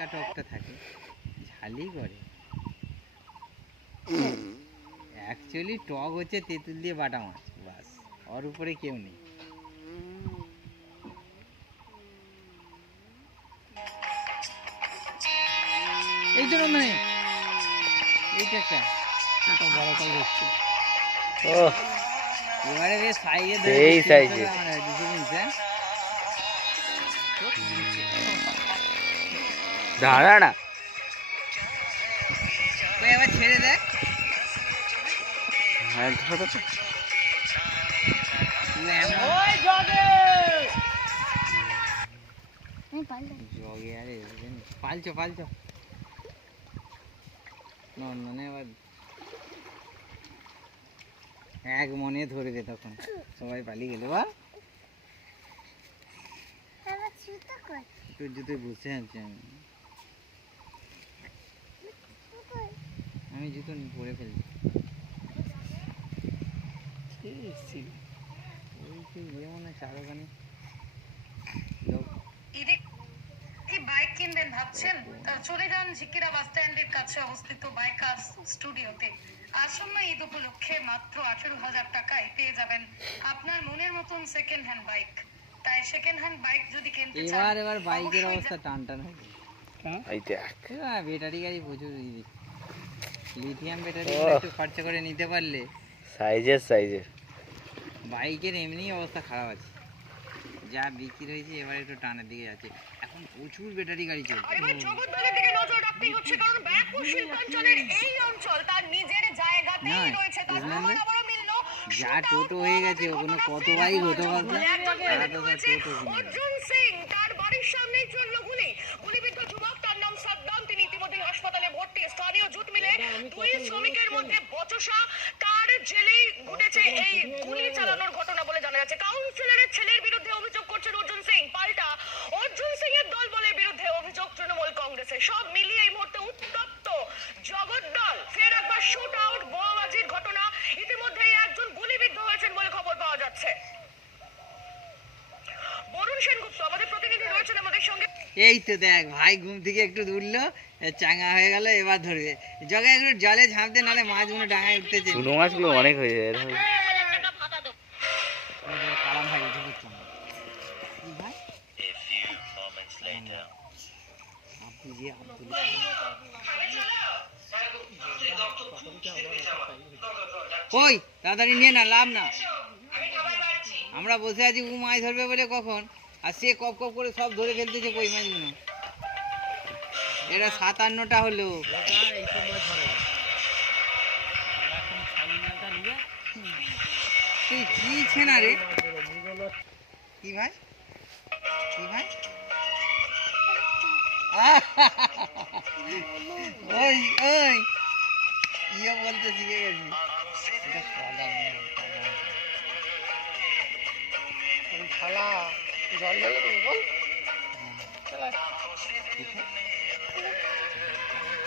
হালকা টকটা থাকে। ঝালই করে। অ্যাকচুয়ালি টক হচ্ছে তেঁতুল দিয়ে বাটা মাছ বাস। ওর উপরে কেউ নেই। এই তো নন্দনে এইটা একটা। বড় কল হচ্ছে এবারে বেশ সাইজে দুশো পিস হ্যাঁ দাঁড়া না ওই এবার ছেড়ে দেখ হ্যাঁ ধরো তো। তুই এমন আমি পারলাম জগে আরে জানিস পালছো পালছো নন্দনে আবার এক মনে ধরবে তখন সবাই পালিয়ে গেল বা আমার জুতো কই তোর জুতোয় বসে আছি আমি আমি জুতো পরে ফেলছি। ওই যে মনে হচ্ছে আরও খানি লোক- ইরে- এই বাইক কিনবেন ভাবছেন? চলে যান ঝিকিরা বাস স্ট্যান্ডের কাছে অবস্থিত বাইকার্স স্টুডিওতে। আসন্ন ঈদ উপলক্ষে মাত্র আঠেরো হাজার টাকায় পেয়ে যাবেন আপনার মনের মতন সেকেন্ড হ্যান্ড বাইক তাই সেকেন্ড হ্যান্ড বাইক যদি কিনতে চান এবার এবার বাইকের অবস্থা টান টান এই দেখ। ব্যাটারি গাড়ি প্রচুর লিথিয়াম ব্যাটারি। একটু খরচা করে নিতে পারলে। সাইজের সাইজের বাইকের এমনি অবস্থা খারাপ আছে। যা বিক্রি হয়েছে এবার একটু টানের দিকে যাচ্ছে। এখন প্রচুর ব্যাটারি গাড়ি চলছে। আর এবার দিকে নজর রাখতেই হচ্ছে কারণ ব্যাকপুর শিল্পাঞ্চলের এই অঞ্চল তার নিজের জায়গাতেই রয়েছে তার বুঝলেন প্রমাণ না? মিলল যা টোটো হয়ে গেছে ওগুলো কত বাইক হতো বলতো টোটো তার জেলেই ঘটেছে? এই গুলি চালানোর ঘটনা বলে জানা যাচ্ছে। কাউন্সিলরের ছেলের বিরুদ্ধে অভিযোগ করছেন অর্জুন সিং। পাল্টা। অর্জুন সিং এর দল বলে বিরুদ্ধে অভিযোগ তৃণমূল কংগ্রেসের। সব মিলিয়ে এই মুহূর্তে উত্তপ্ত জগদ্দল ফের একবার শুট আউট বোমাবাজির ঘটনা। ইতিমধ্যেই একজন গুলিবিদ্ধ হয়েছেন বলে খবর পাওয়া যাচ্ছে। বরুণ সেনগুপ্ত আমাদের প্রতিনিধি রয়েছেন আমাদের সঙ্গে। এই তো দেখ ভাই ঘুম থেকে একটু দূরলো চাঙা হয়ে গেল এবার ধরবে। জগে একটু জলে ঝাঁপতে নাহলে মাছগুলো ডাঙায় উঠতেছে। চুনো মাছগুলো অনেক হয়ে যায়। কালাম ভাই উঠে কই তাড়াতাড়ি নিয়ে না লাভ না। আমরা বসে আছি ও মাছ ধরবে বলে কখন? আর সে কপ কপ করে সব ধরে ফেলতেছে কই মাছগুলো? এটা সাতান্নটা হলো। তুই কি ছেনা রে? কি ভাই? কি ভাই? ওই ওই। ইয়ে বলতে শিখে গেছি। এটা কলা মনে হয়, কলা। কিন্তু আমার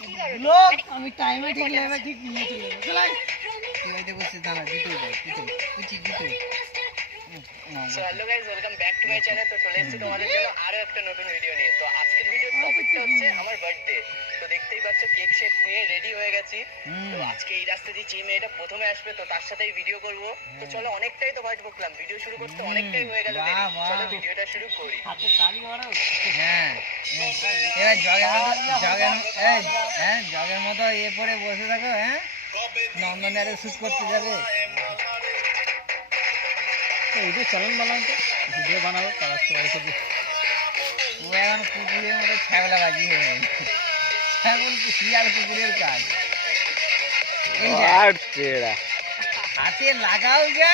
কি করো লোক আমি টাইমে ঠিক লাগবে ঠিক নিয়ে চলে যাব তুই এটা করছিস দাঁড়া so hello guys welcome back to my channel তো চলে এসেছি তোমাদের জন্য আরও একটা নতুন ভিডিও নিয়ে। তো আজকের ভিডিওর টপিকটা হচ্ছে আমার বার্থডে পাচ্ছ কেক শেক নিয়ে রেডি হয়ে গেছি। তো আজকে এই রাস্তা দিয়ে যে মেয়েটা প্রথমে আসবে তো তার সাথেই ভিডিও করব। তো চলো অনেকটাই তো বাজ বকলাম ভিডিও শুরু করতে অনেকটাই হয়ে গেল। চলো ভিডিওটা শুরু করি। হ্যাঁ। এবার জগের মতো জগের ম- হ্যাঁ জগের মতো এ পরে বসে থাকো হ্যাঁ। নন্দনে আরে শুট করতে যাবে। ভিডিও বানাও তো ভিডিও বানাবো তারা সবাই শুধু ও এখন কুকুরের মতো ছ্যাবলা বাজি হয়ে গেছে। ছাগল কি শিয়াল কুকুরের কাজ? আর হাতে লাগাও যা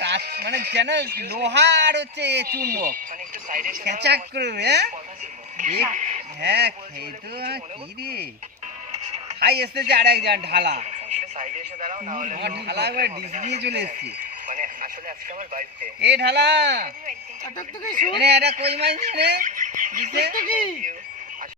তার মানে যেন লোহা আর হচ্ছে এ চুম্বক। একটু সাইডে এসে খেঁচাক করবে হ্যাঁ? হ্যাঁ খেয়ে তো কি রে? হাই এসতেছে আর একজন ঢালা। আমার ঢালা একবার ডিস নিয়ে চলে এসছে। মানে আসলে আজকে আমার বার্থডে এ ঢালা এনে একটা কই মাছ দিছে।